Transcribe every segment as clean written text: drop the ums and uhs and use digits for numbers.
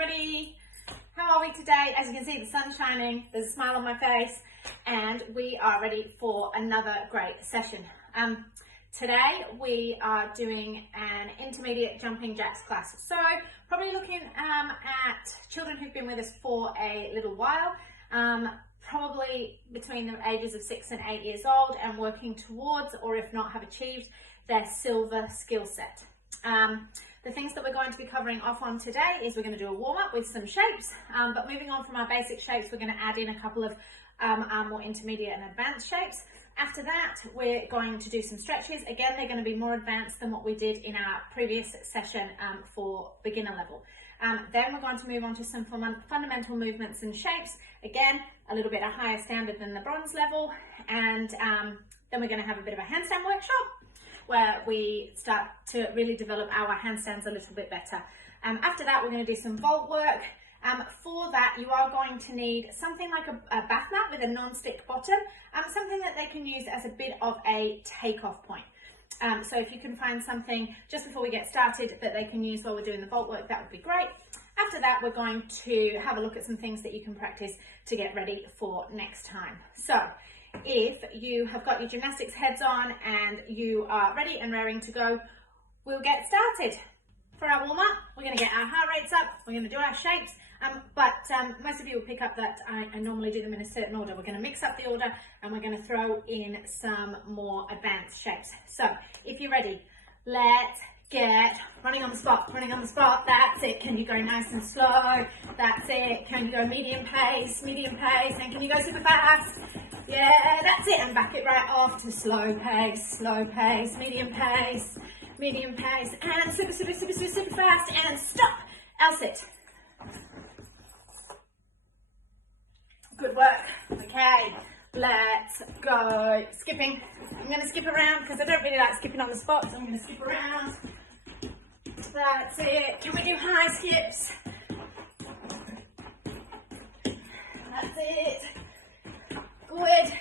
everybody. How are we today? As you can see, the sun's shining, there's a smile on my face, and we are ready for another great session. Today we are doing an intermediate jumping jacks class. So probably looking at children who've been with us for a little while, probably between the ages of 6 and 8 years old, and working towards, or if not have achieved, their silver skill set. The things that we're going to be covering off on today is we're going to do a warm-up with some shapes, but moving on from our basic shapes, we're going to add in a couple of our more intermediate and advanced shapes. After that, we're going to do some stretches. Again, they're going to be more advanced than what we did in our previous session for beginner level. Then we're going to move on to some fundamental movements and shapes. Again, a little bit a higher standard than the bronze level. And then we're going to have a bit of a handstand workshop, where we start to really develop our handstands a little bit better. After that, we're going to do some vault work. For that, you are going to need something like a bath mat with a non-stick bottom, something that they can use as a bit of a takeoff point. So if you can find something just before we get started that they can use while we're doing the vault work, that would be great. After that, we're going to have a look at some things that you can practice to get ready for next time. So if you have got your gymnastics heads on and you are ready and raring to go, we'll get started. For our warm-up, we're going to get our heart rates up, we're going to do our shapes, but most of you will pick up that I normally do them in a certain order. We're going to mix up the order and we're going to throw in some more advanced shapes. So if you're ready, let's get running on the spot, that's it. Can you go nice and slow? That's it. Can you go medium pace, and can you go super fast? Yeah, that's it, and back it right off to slow pace, medium pace, and super fast, and stop, else it. Good work. Okay, let's go skipping. I'm going to skip around because I don't really like skipping on the spot, so I'm going to skip around. That's it. Can we do high skips? That's it. Good.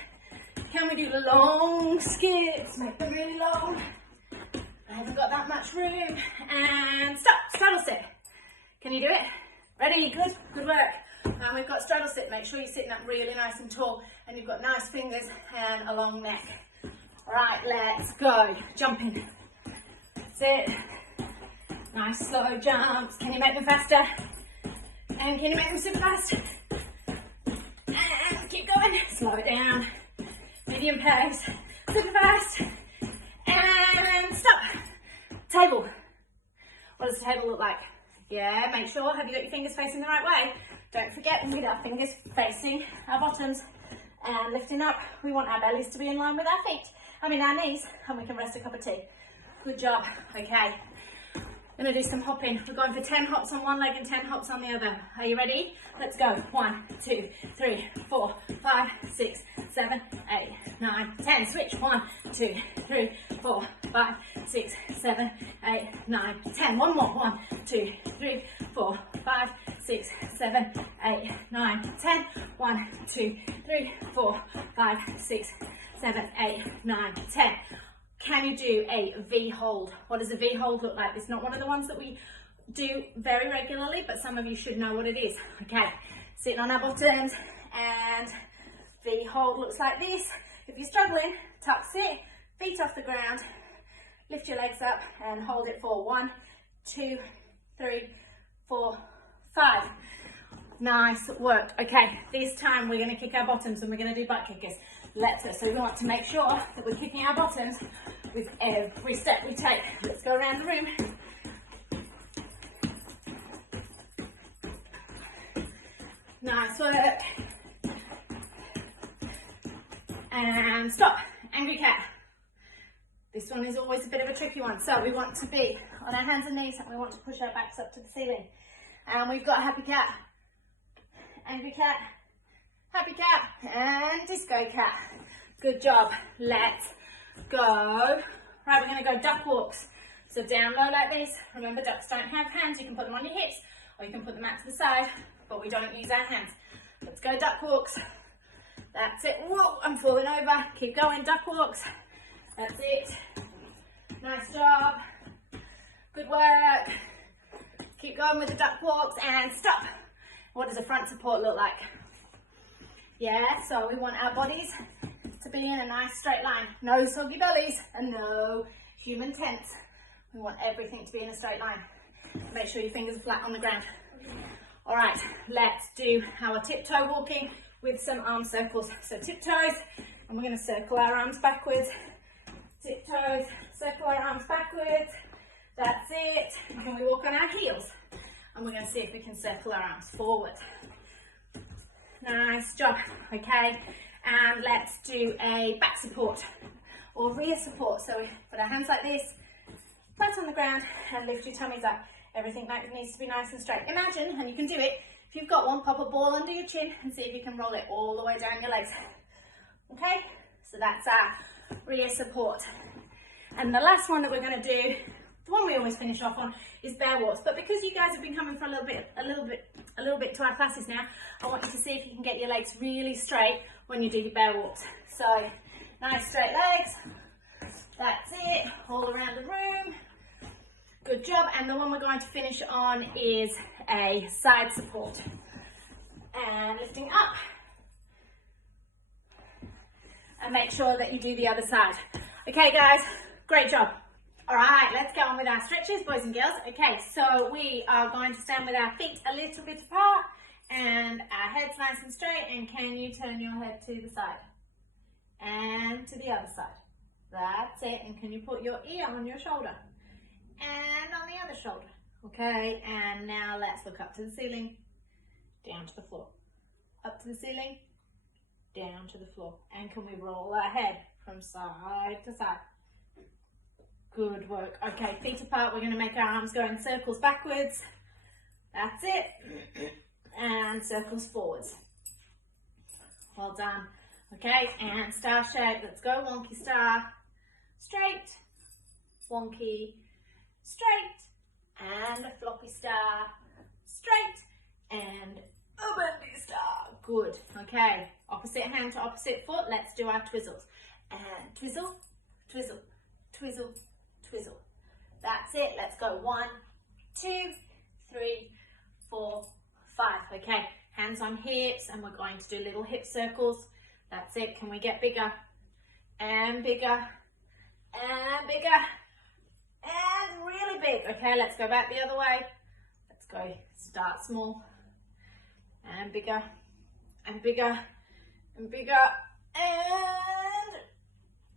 Can we do long skips? Make them really long. I haven't got that much room. And stop. Straddle sit. Can you do it? Ready? Good. Good work. Now we've got straddle sit. Make sure you're sitting up really nice and tall and you've got nice fingers and a long neck. All right, let's go. Jumping. That's it. Nice slow jumps. Can you make them faster? And can you make them super fast? And keep going. Slow it down. Medium pace. Super fast. And stop. Table. What does the table look like? Yeah, make sure. Have you got your fingers facing the right way? Don't forget, we need our fingers facing our bottoms and lifting up. We want our bellies to be in line with our feet. Our knees, and we can rest a cup of tea. Good job. Okay. I'm going to do some hopping. We're going for 10 hops on one leg and 10 hops on the other. Are you ready? Let's go. 1, 2, 3, 4, 5, 6, 7, 8, 9, 10. Switch. 1, 2, 3, 4, 5, 6, 7, 8, 9, 10. One more. 1, 2, 3, 4, 5, 6, 7, 8, 9, 10. 1, 2, 3, 4, 5, 6, 7, 8, 9, 10. Can you do a V hold? What does a V hold look like? It's not one of the ones that we do very regularly, but some of you should know what it is. Okay, sitting on our bottoms, and V hold looks like this. If you're struggling, tuck sit, feet off the ground, lift your legs up and hold it for 1, 2, 3, 4, 5. Nice work. Okay, this time we're going to kick our bottoms and we're going to do butt kickers. So we want to make sure that we're kicking our bottoms with every step we take. Let's go around the room. Nice work. And stop. Angry cat. This one is always a bit of a tricky one. So we want to be on our hands and knees and we want to push our backs up to the ceiling. And we've got happy cat, angry cat, happy cat, and disco cat. Good job. Let's go. Right, we're going to go duck walks. So down low like this. Remember, ducks don't have hands. You can put them on your hips or you can put them out to the side, but we don't use our hands. Let's go duck walks. That's it. Whoa, I'm falling over. Keep going, duck walks. That's it. Nice job. Good work. Keep going with the duck walks and stop. What does a front support look like? Yeah, so we want our bodies to be in a nice straight line. No soggy bellies and no human tense. We want everything to be in a straight line. Make sure your fingers are flat on the ground. All right, let's do our tiptoe walking with some arm circles. So tiptoes, and we're going to circle our arms backwards. Tiptoes, circle our arms backwards. That's it. And can we walk on our heels? And we're going to see if we can circle our arms forward. Nice job. Okay, and let's do a back support or rear support. So we put our hands like this, flat on the ground, and lift your tummies up. Everything needs to be nice and straight. Imagine, and you can do it, if you've got one, pop a ball under your chin and see if you can roll it all the way down your legs. Okay, so that's our rear support. And the last one that we're going to do, the one we always finish off on, is bear walks. But because you guys have been coming for a little bit to our classes now, I want you to see if you can get your legs really straight when you do your bear walks. So nice straight legs. That's it, all around the room. Good job. And the one we're going to finish on is a side support. And lifting up. And make sure that you do the other side. Okay, guys, great job. All right, let's go on with our stretches, boys and girls. Okay, so we are going to stand with our feet a little bit apart and our heads nice and straight. And can you turn your head to the side and to the other side? That's it. And can you put your ear on your shoulder and on the other shoulder? Okay, and now let's look up to the ceiling, down to the floor, up to the ceiling, down to the floor. And can we roll our head from side to side? Good work. Okay, feet apart. We're going to make our arms go in circles backwards. That's it. And circles forwards. Well done. Okay, and star shape. Let's go. Wonky star. Straight. Wonky. Straight. And a floppy star. Straight. And a bendy star. Good. Okay, opposite hand to opposite foot. Let's do our twizzles. And twizzle, twizzle, twizzle, twizzle. That's it. Let's go. 1, 2, 3, 4, 5. Okay, hands on hips, and we're going to do little hip circles. That's it. Can we get bigger and bigger and bigger and really big? Okay, let's go back the other way. Let's go. Start small and bigger and bigger and bigger and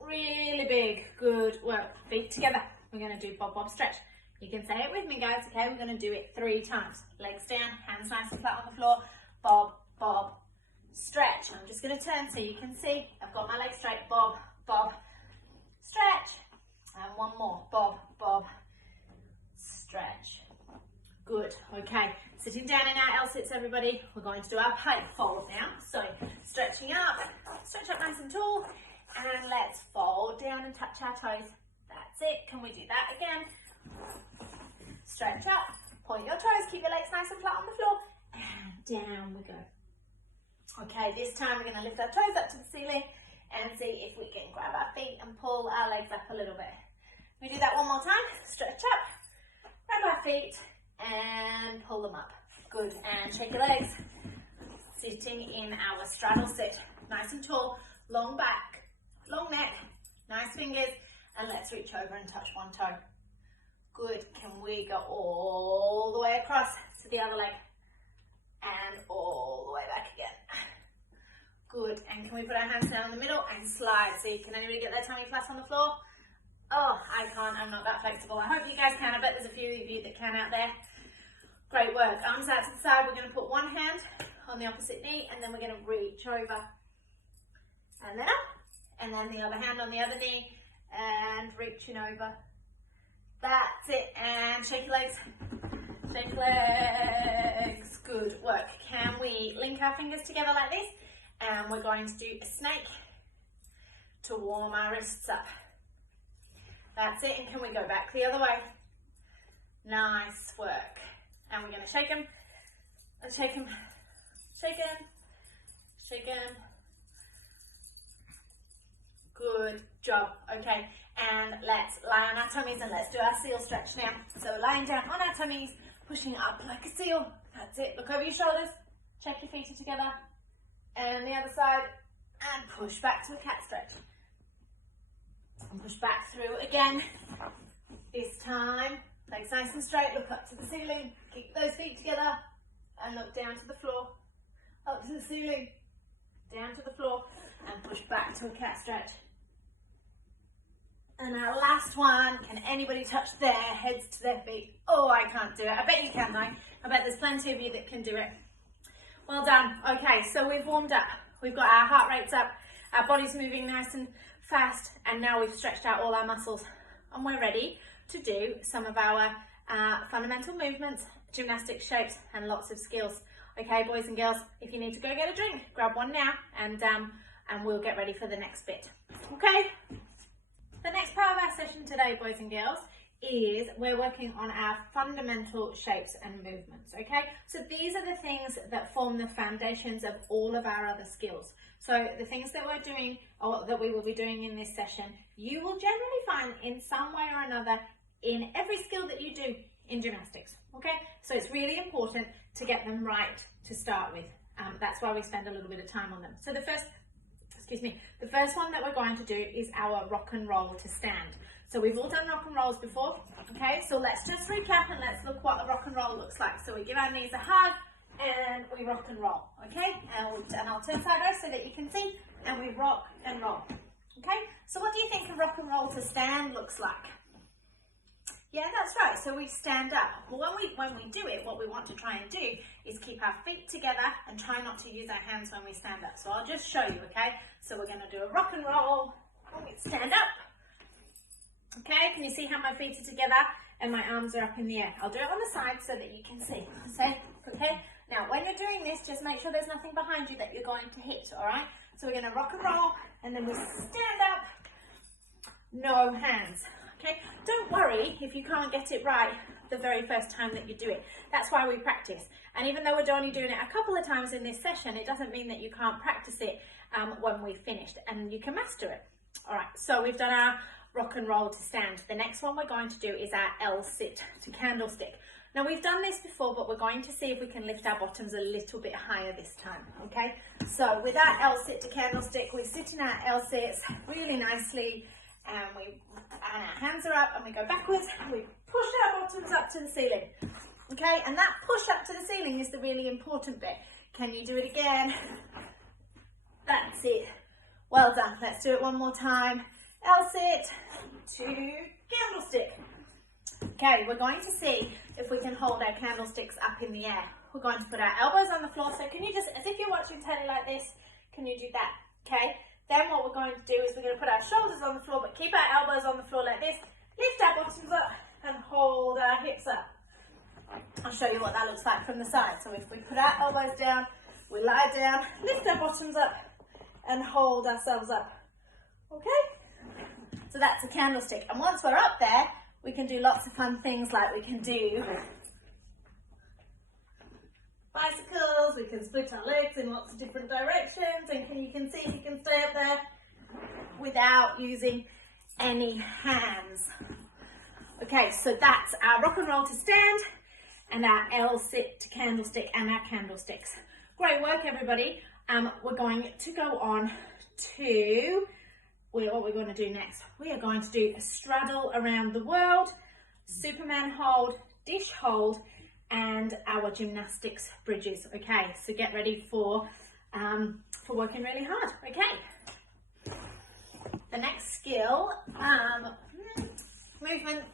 really big. Good work. Feet together. We're going to do bob bob stretch. You can say it with me, guys. Okay, we're going to do it 3 times. Legs down, hands nice and flat on the floor. Bob bob stretch. I'm just going to turn so you can see. I've got my legs straight. Bob bob stretch. And one more. Bob bob stretch. Good. Okay, sitting down in our L-sits, everybody. We're going to do our pike fold now. So stretching up, stretch up nice and tall. And let's fold down and touch our toes. That's it. Can we do that again? Stretch up, point your toes, keep your legs nice and flat on the floor, and down we go. Okay, this time we're going to lift our toes up to the ceiling and see if we can grab our feet and pull our legs up a little bit. We do that one more time. Stretch up, grab our feet, and pull them up. Good, and shake your legs. Sitting in our straddle sit, nice and tall, long back, long neck, nice fingers, and let's reach over and touch one toe. Good. Can we go all the way across to the other leg and all the way back again? Good. And can we put our hands down in the middle and slide? See, can anybody get their tummy flat on the floor? Oh, I can't. I'm not that flexible. I hope you guys can. I bet there's a few of you that can out there. Great work. Arms out to the side. We're going to put one hand on the opposite knee, and then we're going to reach over and then up, and then the other hand on the other knee and reaching over. That's it. And shake your legs. Shake legs. Good work. Can we link our fingers together like this? And we're going to do a snake to warm our wrists up. That's it. And can we go back the other way? Nice work. And we're going to shake them. And shake them. Shake them. Shake them. Good job. Okay. And let's lie on our tummies and let's do our seal stretch now. So lying down on our tummies, pushing up like a seal. That's it. Look over your shoulders. Check your feet are together. And the other side. And push back to a cat stretch. And push back through again. This time, legs nice and straight. Look up to the ceiling. Keep those feet together. And look down to the floor. Up to the ceiling. Down to the floor. And push back to a cat stretch. And our last one, can anybody touch their heads to their feet? Oh, I can't do it. I bet you can, though. I bet there's plenty of you that can do it. Well done. Okay, so we've warmed up. We've got our heart rates up, our body's moving nice and fast, and now we've stretched out all our muscles. And we're ready to do some of our fundamental movements, gymnastic shapes, and lots of skills. Okay, boys and girls, if you need to go get a drink, grab one now, and we'll get ready for the next bit. Okay? The next part of our session today, boys and girls, is we're working on our fundamental shapes and movements, okay? So these are the things that form the foundations of all of our other skills. So the things that we're doing, or that we will be doing in this session, you will generally find in some way or another in every skill that you do in gymnastics, okay? So it's really important to get them right to start with. That's why we spend a little bit of time on them. So the first one that we're going to do is our rock and roll to stand. So we've all done rock and rolls before, okay? So let's just recap and let's look what a rock and roll looks like. So we give our knees a hug and we rock and roll, okay? And I'll turn sideways so that you can see, and we rock and roll, okay? So what do you think a rock and roll to stand looks like? Yeah, that's right. So we stand up. Well, when we do it, what we want to try and do is keep our feet together and try not to use our hands when we stand up. So I'll just show you, okay? So we're going to do a rock and roll when we stand up. Okay, can you see how my feet are together and my arms are up in the air? I'll do it on the side so that you can see. Okay, now when you're doing this, just make sure there's nothing behind you that you're going to hit, all right? So we're going to rock and roll, and then we stand up, no hands. Okay, don't worry if you can't get it right the very first time that you do it. That's why we practice. And even though we're only doing it a couple of times in this session, it doesn't mean that you can't practice it when we've finished, and you can master it. All right, so we've done our rock and roll to stand. The next one we're going to do is our L-sit to candlestick. Now we've done this before, but we're going to see if we can lift our bottoms a little bit higher this time, okay? So with our L-sit to candlestick, we sit in our L-sits really nicely, and our hands are up and we go backwards and we push our bottoms up to the ceiling, okay? And that push up to the ceiling is the really important bit. Can you do it again? That's it. Well done. Let's do it one more time. L-sit to candlestick. Okay, we're going to see if we can hold our candlesticks up in the air. We're going to put our elbows on the floor. So can you just, as if you're watching telly like this, can you do that? Okay. Then what we're going to do is we're going to put our shoulders on the floor, but keep our elbows on the floor like this. Lift our bottoms up and hold our hips up. I'll show you what that looks like from the side. So if we put our elbows down, we lie down, lift our bottoms up and hold ourselves up. Okay? So that's a candlestick. And once we're up there, we can do lots of fun things, like we can do bicycles, we can split our legs in lots of different directions, and you can see if you can stay up there without using any hands. Okay, so that's our rock and roll to stand and our L-sit to candlestick and our candlesticks. Great work, everybody. We're going to go on to what we're going to do next. We are going to do a straddle around the world, Superman hold, dish hold, and our gymnastics bridges. Okay, so get ready for working really hard. Okay. The next skill,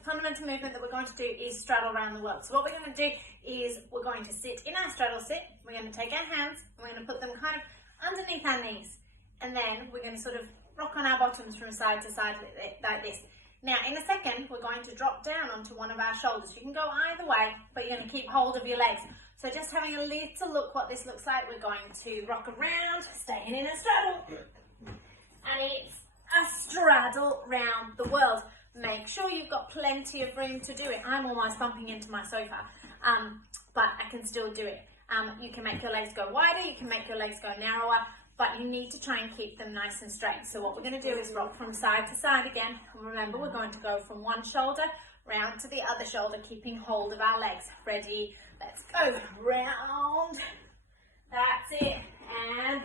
fundamental movement that we're going to do is straddle around the world. So what we're going to do is we're going to sit in our straddle sit. We're going to take our hands and we're going to put them kind of underneath our knees, and then we're going to sort of rock on our bottoms from side to side like this. Now, in a second, we're going to drop down onto one of our shoulders. You can go either way, but you're going to keep hold of your legs. So just having a little look what this looks like, we're going to rock around, staying in a straddle. And it's a straddle round the world. Make sure you've got plenty of room to do it. I'm almost bumping into my sofa, but I can still do it. You can make your legs go wider, you can make your legs go narrower. but you need to try and keep them nice and straight. So what we're going to do is rock from side to side again. And remember, we're going to go from one shoulder round to the other shoulder, keeping hold of our legs. Ready? Let's go. Round. That's it. And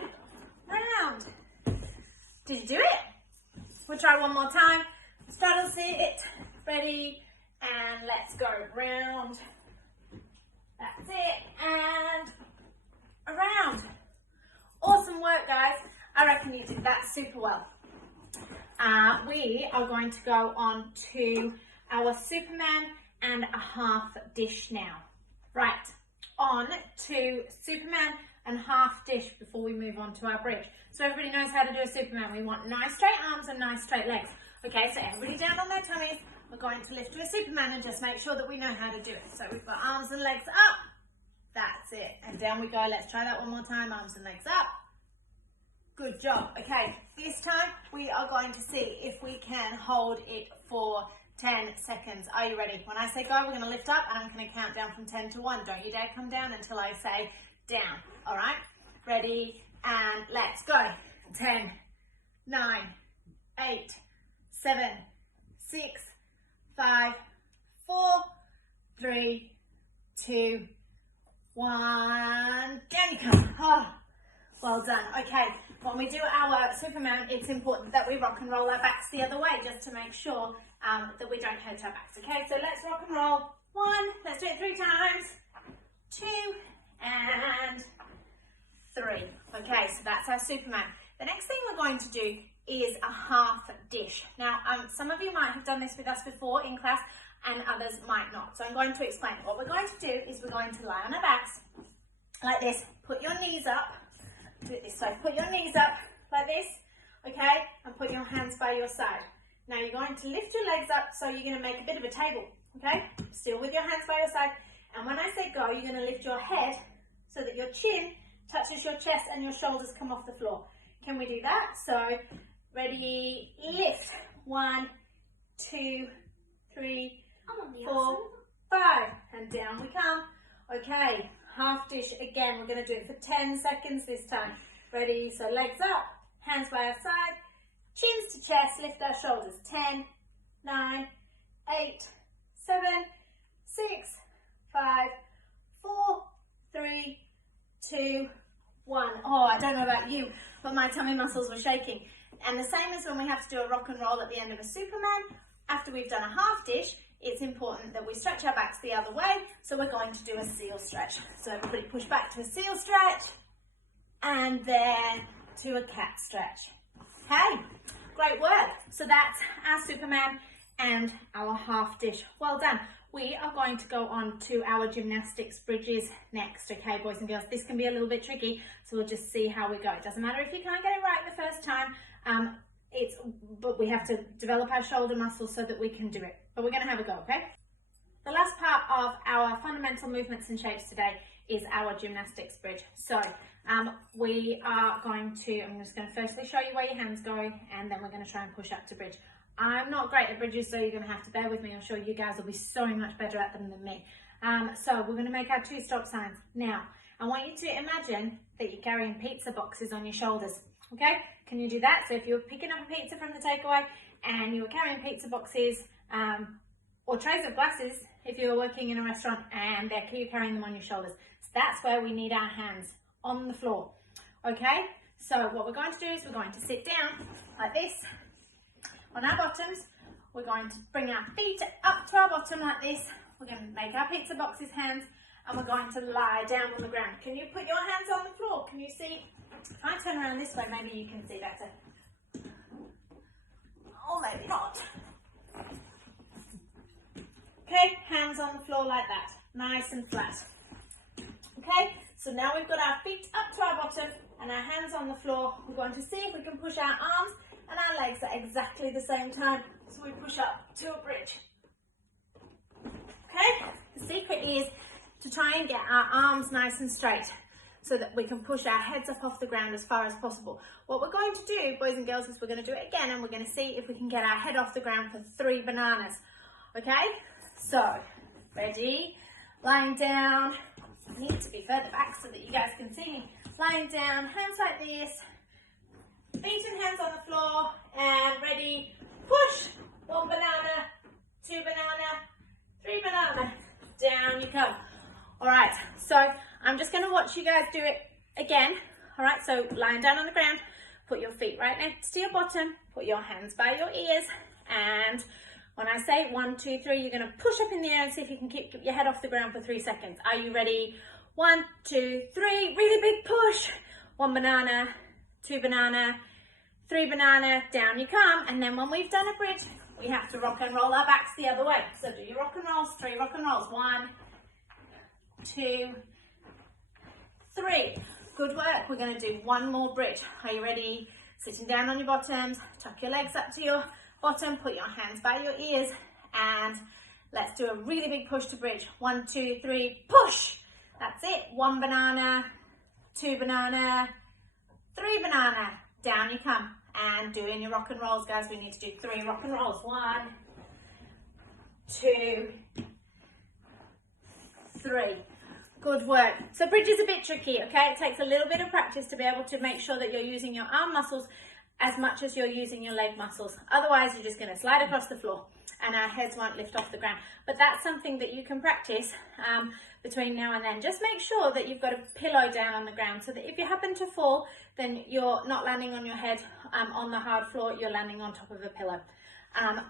round. Did you do it? We'll try one more time. Straddle sit. Ready? And let's go. Round. That's it. And around. Awesome work, guys. I reckon you did that super well. We are going to go on to our Superman and a half dish now. Right, on to Superman and half dish before we move on to our bridge. So everybody knows how to do a Superman. We want nice straight arms and nice straight legs. Okay, so everybody down on their tummies. We're going to lift to a Superman and just make sure that we know how to do it. So we've got arms and legs up. That's it. And down we go. Let's try that one more time. Arms and legs up. Good job. Okay, this time we are going to see if we can hold it for 10 seconds. Are you ready? When I say go, we're going to lift up and I'm going to count down from 10 to 1. Don't you dare come down until I say down. All right? Ready? And let's go. 10, 9, 8, 7, 6, 5, 4, 3, 2, 1. Down you come. Oh, well done. Okay, when we do our Superman, it's important that we rock and roll our backs the other way just to make sure that we don't hurt our backs. Okay, so let's rock and roll. 1, let's do it 3 times. 2, and 3. Okay, so that's our Superman. The next thing we're going to do is a half dish. Now, some of you might have done this with us before in class and others might not. So I'm going to explain. What we're going to do is we're going to lie on our backs like this. Put your knees up. Do it this way. Put your knees up like this, okay? And put your hands by your side. Now you're going to lift your legs up, so you're going to make a bit of a table, okay? Still with your hands by your side. And when I say go, you're going to lift your head so that your chin touches your chest and your shoulders come off the floor. Can we do that? So, ready, lift. 1, 2, 3, 4, 5. And down we come. Okay, half dish again. We're going to do it for 10 seconds this time. Ready? So legs up, hands by our side, chins to chest, lift our shoulders. 10, 9, 8, 7, 6, 5, 4, 3, 2, 1. Oh, I don't know about you, but my tummy muscles were shaking. And the same as when we have to do a rock and roll at the end of a Superman, after we've done a half dish, it's important that we stretch our backs the other way. So we're going to do a seal stretch. So everybody push back to a seal stretch and then to a cat stretch. Okay, great work. So that's our Superman and our half dish. Well done. We are going to go on to our Gymnastics Bridges next. Okay, boys and girls, this can be a little bit tricky. So we'll just see how we go. It doesn't matter if you can't get it right the first time. But we have to develop our shoulder muscles so that we can do it. But we're going to have a go, okay? The last part of our fundamental movements and shapes today is our Gymnastics Bridge. So we are going to, I'm just going to firstly show you where your hands go, and then we're going to try and push up to bridge. I'm not great at bridges, so you're going to have to bear with me. I'm sure you guys will be so much better at them than me. So we're going to make our 2 stop signs. Now, I want you to imagine that you're carrying pizza boxes on your shoulders. Okay, can you do that? So if you're picking up a pizza from the takeaway and you were carrying pizza boxes or trays of glasses if you were working in a restaurant and you're carrying them on your shoulders. So that's where we need our hands on the floor. Okay, so what we're going to do is we're going to sit down like this on our bottoms. We're going to bring our feet up to our bottom like this. We're going to make our pizza boxes hands and we're going to lie down on the ground. Can you put your hands on the floor? Can you see? If I turn around this way, maybe you can see better. Or maybe not. Okay, hands on the floor like that. Nice and flat. Okay, so now we've got our feet up to our bottom and our hands on the floor. We're going to see if we can push our arms and our legs at exactly the same time. So we push up to a bridge. Okay, the secret is to try and get our arms nice and straight, so that we can push our heads up off the ground as far as possible. What we're going to do, boys and girls, is we're going to do it again and we're going to see if we can get our head off the ground for 3 bananas. Okay? So, ready? Lying down. I need to be further back so that you guys can see me. Lying down, hands like this. Feet and hands on the floor, and ready, push. 1 banana, 2 banana, 3 banana, down you come. All right, so I'm just gonna watch you guys do it again. All right, so lying down on the ground, put your feet right next to your bottom, put your hands by your ears, and when I say 1, 2, 3, you're gonna push up in the air and see if you can keep your head off the ground for 3 seconds. Are you ready? 1, 2, 3, really big push. 1 banana, 2 banana, 3 banana, down you come. And then when we've done a bridge, we have to rock and roll our backs the other way. So do your rock and rolls, 3 rock and rolls. 1, 2, 3. Good work. We're going to do 1 more bridge. Are you ready? Sitting down on your bottoms, tuck your legs up to your bottom, put your hands by your ears, and let's do a really big push to bridge. 1, 2, 3, push. That's it. 1 banana, 2 banana, 3 banana, down you come. And doing your rock and rolls, guys. We need to do 3 rock and rolls. 1, 2, 3. Good work. So bridge is a bit tricky, okay? It takes a little bit of practice to be able to make sure that you're using your arm muscles as much as you're using your leg muscles. Otherwise, you're just going to slide across the floor and our heads won't lift off the ground. But that's something that you can practice between now and then. Just make sure that you've got a pillow down on the ground so that if you happen to fall, then you're not landing on your head on the hard floor, you're landing on top of a pillow.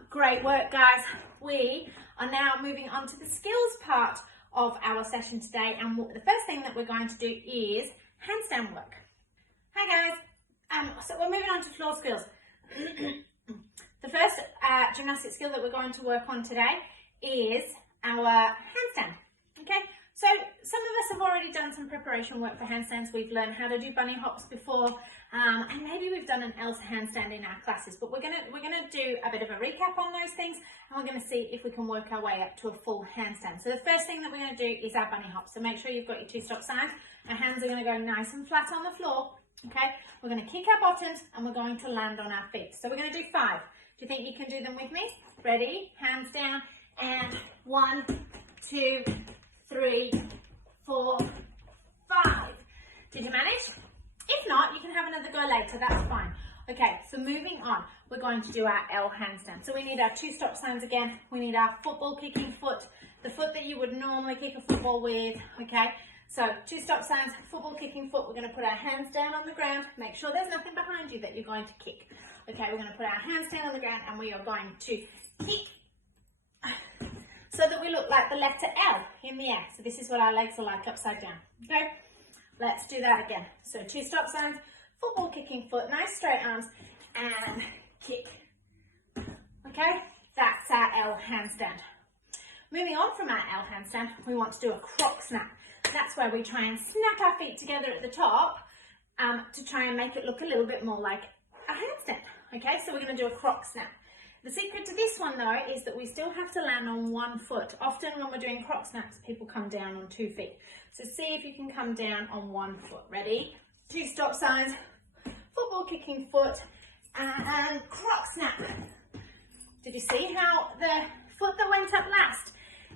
Great work, guys. We are now moving on to the skills part of our session today, and the first thing that we're going to do is handstand work. Hi guys, so we're moving on to floor skills. The first gymnastic skill that we're going to work on today is our handstand. Okay, so some of us have already done some preparation work for handstands. We've learned how to do bunny hops before, and maybe we've done an Elsa handstand in our classes, but we're gonna do a bit of a recap on those things, and we're gonna see if we can work our way up to a full handstand. So the first thing that we're gonna do is our bunny hop. So make sure you've got your 2-stop signs. Our hands are gonna go nice and flat on the floor. Okay, we're gonna kick our bottoms and we're going to land on our feet. So we're gonna do 5. Do you think you can do them with me? Ready? Hands down, and 1, 2, 3, 4, 5. Did you manage? If not, you can have another go later, that's fine. Okay, so moving on, we're going to do our L handstand. So we need our 2-stop signs again. We need our football kicking foot, the foot that you would normally kick a football with, okay? So 2-stop signs, football kicking foot. We're going to put our hands down on the ground. Make sure there's nothing behind you that you're going to kick. Okay, we're going to put our hands down on the ground and we are going to kick so that we look like the letter L in the air. So this is what our legs are like upside down. Okay, let's do that again. So 2-stop signs, football kicking foot, nice straight arms, and kick. Okay, that's our L handstand. Moving on from our L handstand, we want to do a Croc Snap. That's where we try and snap our feet together at the top to try and make it look a little bit more like a handstand. Okay, so we're going to do a Croc Snap. The secret to this one though is that we still have to land on 1 foot. Often when we're doing Croc Snaps, people come down on 2 feet. So see if you can come down on 1 foot. Ready? 2-stop signs, football kicking foot, and Croc Snap. Did you see how the foot that went up last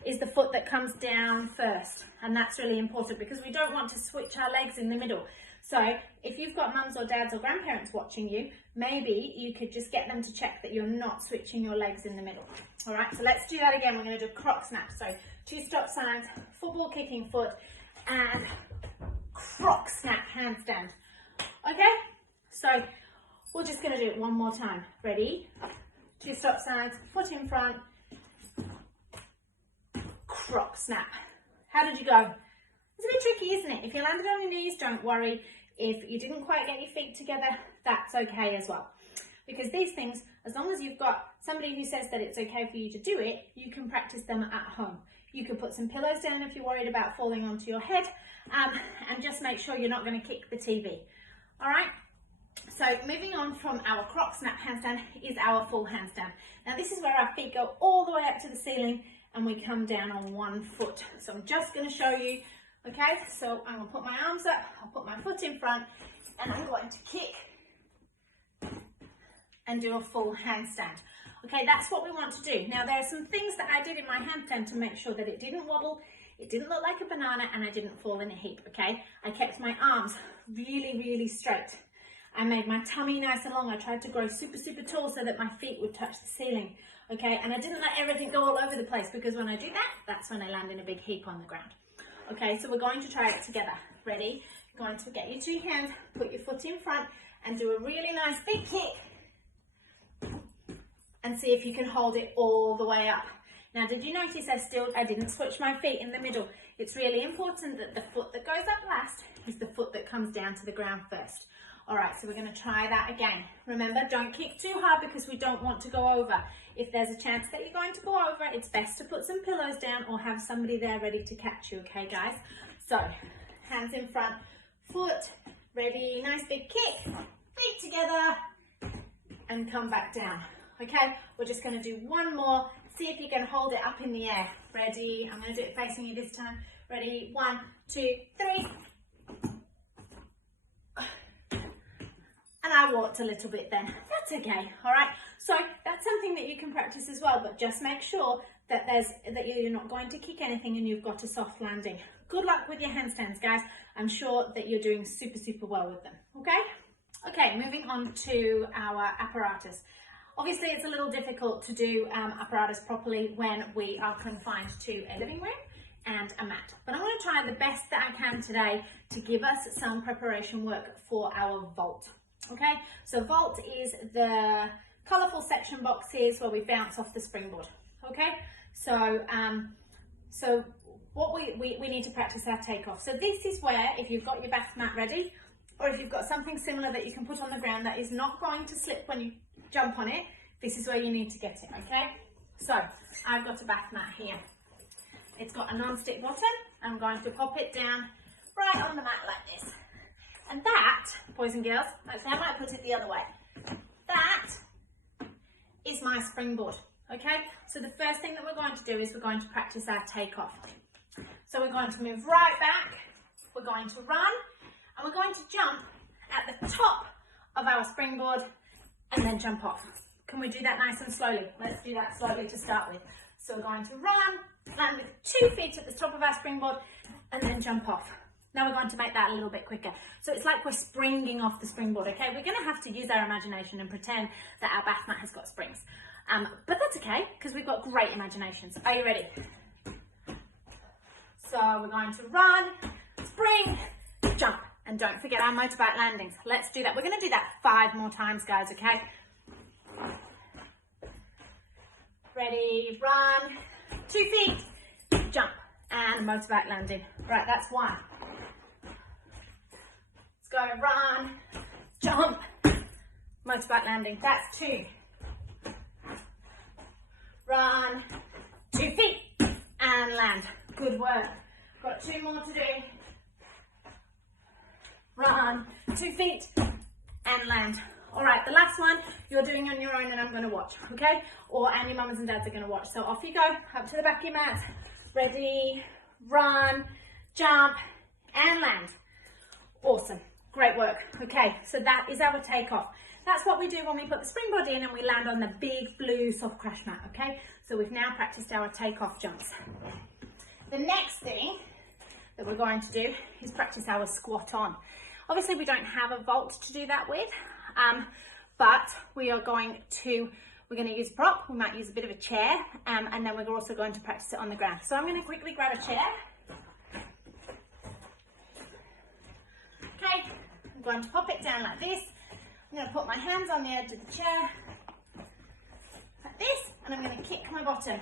is the foot that comes down first? And that's really important because we don't want to switch our legs in the middle. So if you've got mums or dads or grandparents watching you, maybe you could just get them to check that you're not switching your legs in the middle. All right, so let's do that again. We're going to do Croc Snap. So 2-stop signs, football kicking foot, and Croc Snap handstand. Okay, so we're just going to do it one more time. Ready? 2-stop signs, foot in front, Croc Snap. How did you go? It's a bit tricky, isn't it? If you landed on your knees, don't worry. If you didn't quite get your feet together, that's okay as well. Because these things, as long as you've got somebody who says that it's okay for you to do it, you can practice them at home. You can put some pillows down if you're worried about falling onto your head, and just make sure you're not going to kick the TV. All right? So moving on from our Croc Snap handstand is our full handstand. Now this is where our feet go all the way up to the ceiling and we come down on 1 foot. So I'm just going to show you. Okay, so I'm going to put my arms up, I'll put my foot in front, and I'm going to kick and do a full handstand. Okay, that's what we want to do. Now, there are some things that I did in my handstand to make sure that it didn't wobble, it didn't look like a banana, and I didn't fall in a heap, okay? I kept my arms really, really straight. I made my tummy nice and long. I tried to grow super, super tall so that my feet would touch the ceiling, okay? And I didn't let everything go all over the place, because when I do that, that's when I land in a big heap on the ground. Okay, so we're going to try it together. Ready? You're going to get your two hands, put your foot in front, and do a really nice big kick. And see if you can hold it all the way up. Now, did you notice I didn't switch my feet in the middle? It's really important that the foot that goes up last is the foot that comes down to the ground first. All right, so we're going to try that again. Remember, don't kick too hard because we don't want to go over. If there's a chance that you're going to go over, it's best to put some pillows down or have somebody there ready to catch you, okay, guys? So, hands in front, foot, ready, nice big kick, feet together, and come back down. Okay, we're just going to do one more. See if you can hold it up in the air. Ready? I'm going to do it facing you this time. Ready? 1, 2, 3. And I walked a little bit then. That's okay. All right. So that's something that you can practice as well, but just make sure that you're not going to kick anything and you've got a soft landing. Good luck with your handstands, guys. I'm sure that you're doing super, super well with them. Okay? Okay, moving on to our apparatus. Obviously, it's a little difficult to do apparatus properly when we are confined to a living room and a mat. But I'm going to try the best that I can today to give us some preparation work for our vault. Okay, so vault is the colourful section boxes where we bounce off the springboard. Okay, so what we need to practice our takeoff. So this is where, if you've got your bath mat ready, or if you've got something similar that you can put on the ground that is not going to slip when you jump on it, this is where you need to get it, okay? So I've got a bath mat here. It's got a non-stick bottom. I'm going to pop it down right on the mat like this. And that, boys and girls, actually I might put it the other way. That is my springboard, okay? So the first thing that we're going to do is we're going to practice our takeoff. So we're going to move right back, we're going to run, and we're going to jump at the top of our springboard and then jump off. Can we do that nice and slowly? Let's do that slowly to start with. So we're going to run, land with 2 feet at the top of our springboard, and then jump off. Now we're going to make that a little bit quicker. So it's like we're springing off the springboard, okay? We're going to have to use our imagination and pretend that our bath mat has got springs. But that's okay, because we've got great imaginations. Are you ready? So we're going to run, spring, jump. And don't forget our motorbike landings. Let's do that. We're going to do that 5 more times, guys, okay? Ready, run, 2 feet, jump, and motorbike landing. Right, that's 1. Let's go, run, jump, motorbike landing. That's 2. Run, 2 feet, and land. Good work. Got 2 more to do. Run, 2 feet, and land. All right, the last one you're doing on your own and I'm going to watch, okay? And your mums and dads are going to watch. So off you go, up to the back of your mat. Ready, run, jump, and land. Awesome, great work. Okay, so that is our takeoff. That's what we do when we put the springboard in and we land on the big blue soft crash mat, okay? So we've now practiced our takeoff jumps. The next thing that we're going to do is practice our squat on. Obviously, we don't have a vault to do that with, but we're going to use a prop. We might use a bit of a chair, and then we're also going to practice it on the ground. So I'm going to quickly grab a chair. Okay, I'm going to pop it down like this. I'm going to put my hands on the edge of the chair, like this, and I'm going to kick my bottom.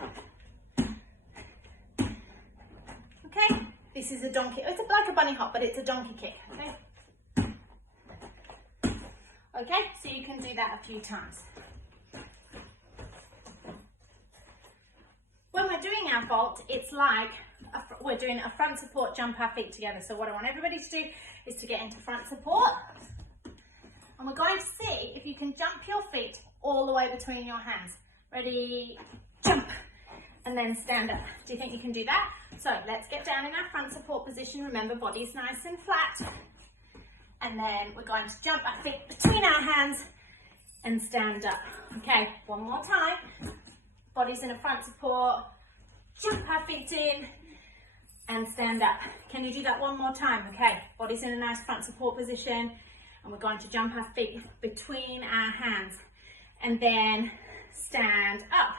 Okay, this is a donkey. It's like a bunny hop, but it's a donkey kick. Okay. Okay, so you can do that a few times. When we're doing our vault, it's like we're doing a front support, jump our feet together. So what I want everybody to do is to get into front support. And we're going to see if you can jump your feet all the way between your hands. Ready, jump, and then stand up. Do you think you can do that? So let's get down in our front support position. Remember, body's nice and flat. And then we're going to jump our feet between our hands and stand up. Okay, one more time. Body's in a front support. Jump our feet in and stand up. Can you do that one more time? Okay, body's in a nice front support position. and we're going to jump our feet between our hands and then stand up.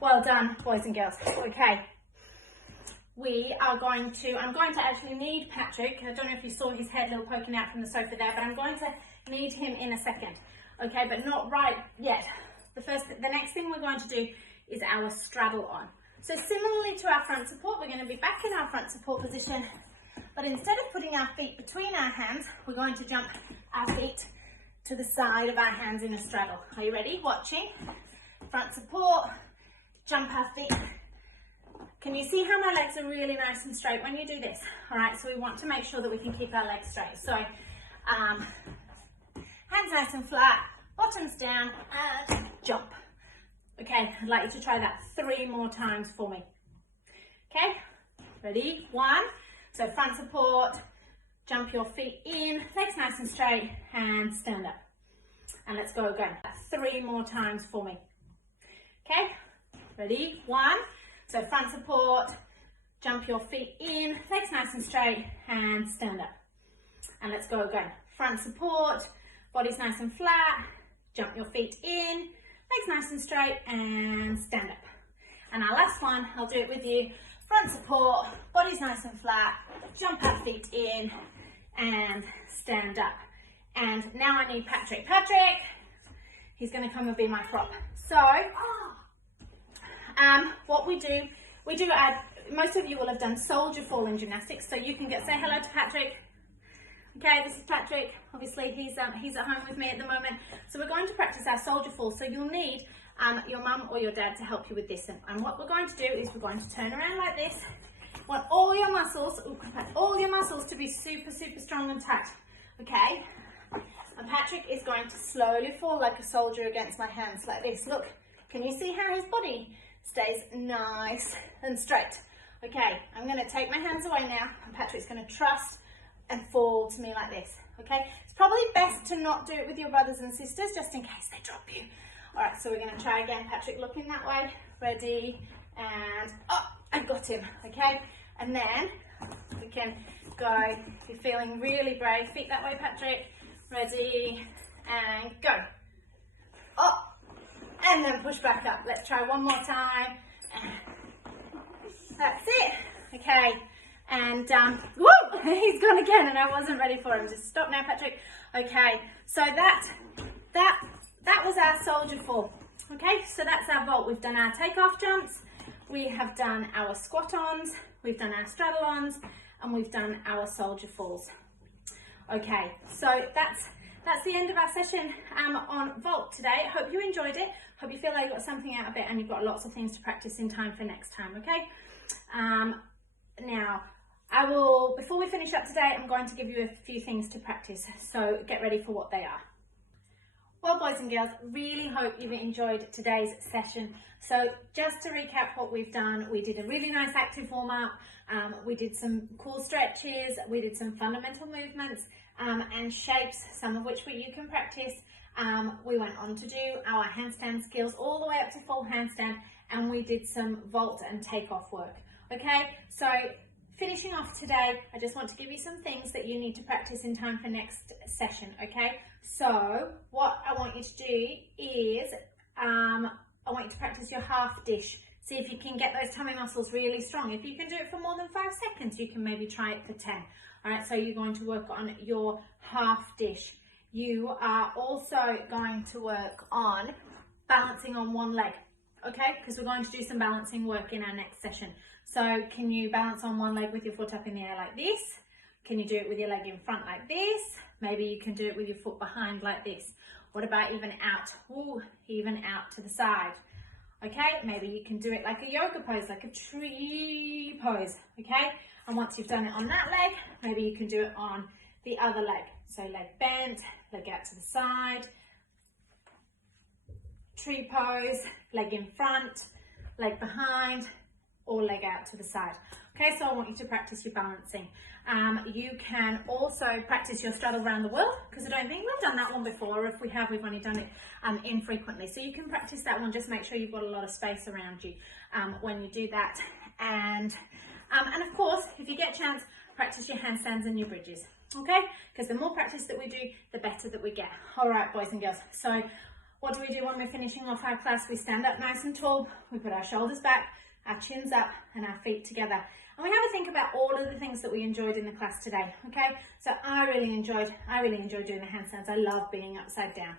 Well done, boys and girls. Okay, I'm going to actually need Patrick. I don't know if you saw his head a little poking out from the sofa there, but I'm going to need him in a second. Okay, but not right yet. The next thing we're going to do is our straddle on. So similarly to our front support, we're going to be back in our front support position, but instead of putting our feet between our hands, we're going to jump our feet to the side of our hands in a straddle. Are you ready? Watching. Front support, jump our feet. Can you see how my legs are really nice and straight when you do this? All right, so we want to make sure that we can keep our legs straight. So hands nice and flat, bottoms down, and jump. Okay, I'd like you to try that 3 more times for me. Okay, ready? 1. So front support, jump your feet in, legs nice and straight, and stand up. And let's go again. 3 more times for me. Okay, ready? 1. So front support, jump your feet in, legs nice and straight, and stand up. And let's go again. Front support, body's nice and flat, jump your feet in, legs nice and straight, and stand up. And our last one, I'll do it with you. Front support, body's nice and flat, jump our feet in, and stand up. And now I need Patrick. Patrick, he's going to come and be my prop. So, what we do most of you will have done soldier fall in gymnastics, so you can say hello to Patrick. Okay, this is Patrick. Obviously, he's at home with me at the moment. So we're going to practice our soldier fall. So you'll need your mum or your dad to help you with this. And what we're going to do is we're going to turn around like this. Want all your muscles to be super, super strong and tight. Okay? And Patrick is going to slowly fall like a soldier against my hands like this. Look, can you see how his body stays nice and straight? Okay, I'm going to take my hands away now, and Patrick's going to trust and fall to me like this. Okay, it's probably best to not do it with your brothers and sisters, just in case they drop you. All right, so we're going to try again. Patrick looking that way. Ready, and I got him. Okay, and then we can go. If you're feeling really brave, feet that way, Patrick. Ready, and go. And then push back up. Let's try one more time. That's it. Okay. And woo, he's gone again, and I wasn't ready for him. Just stop now, Patrick. Okay, so that was our soldier fall. Okay, so that's our vault. We've done our takeoff jumps, we have done our squat ons, we've done our straddle ons, and we've done our soldier falls. Okay, so that's the end of our session on vault today. I hope you enjoyed it. Hope you feel like you got something out of it, and you've got lots of things to practice in time for next time. Okay. Now, before we finish up today, I'm going to give you a few things to practice, so get ready for what they are. Well, boys and girls, really hope you've enjoyed today's session. So just to recap what we've done, we did a really nice active warm-up, we did some cool stretches, we did some fundamental movements and shapes, some of which you can practice. We went on to do our handstand skills all the way up to full handstand, and we did some vault and takeoff work. Okay, so finishing off today, I just want to give you some things that you need to practice in time for next session, okay? So what I want you to do is, I want you to practice your half dish. See if you can get those tummy muscles really strong. If you can do it for more than 5 seconds, you can maybe try it for 10. All right, so you're going to work on your half dish. You are also going to work on balancing on one leg, okay? Because we're going to do some balancing work in our next session. So can you balance on one leg with your foot up in the air like this? Can you do it with your leg in front like this? Maybe you can do it with your foot behind like this. What about even out? Ooh, even out to the side. Okay, maybe you can do it like a yoga pose, like a tree pose, okay? And once you've done it on that leg, maybe you can do it on the other leg. So leg bent, leg out to the side, tree pose, leg in front, leg behind, or leg out to the side. Okay, so I want you to practice your balancing. You can also practice your straddle around the world, because I don't think we've done that one before, or if we have, we've only done it infrequently. So you can practice that one, just make sure you've got a lot of space around you when you do that. And of course, if you get a chance, practice your handstands and your bridges. okay? Because the more practice that we do, the better that we get. All right, boys and girls. So what do we do when we're finishing off our class? We stand up nice and tall, we put our shoulders back, our chins up, and our feet together. And we have a think about all of the things that we enjoyed in the class today, okay? So I really enjoyed doing the handstands. I love being upside down.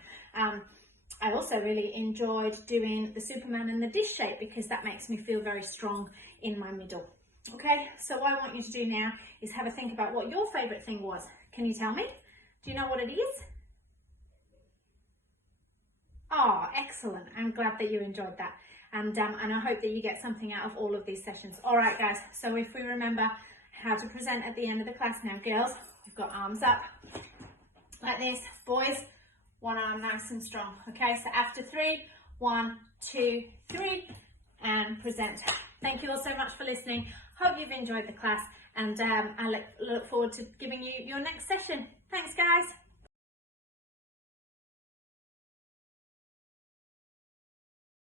I also really enjoyed doing the Superman and the dish shape because that makes me feel very strong in my middle. Okay, so what I want you to do now is have a think about what your favorite thing was. Can you tell me? Do you know what it is? Oh, excellent. I'm glad that you enjoyed that. And I hope that you get something out of all of these sessions. All right, guys, so if we remember how to present at the end of the class now, girls, we've got arms up like this. Boys, one arm nice and strong. Okay, so after 3, 1, 2, 3, and present. Thank you all so much for listening. Hope you've enjoyed the class, and I look forward to giving you your next session. Thanks, guys.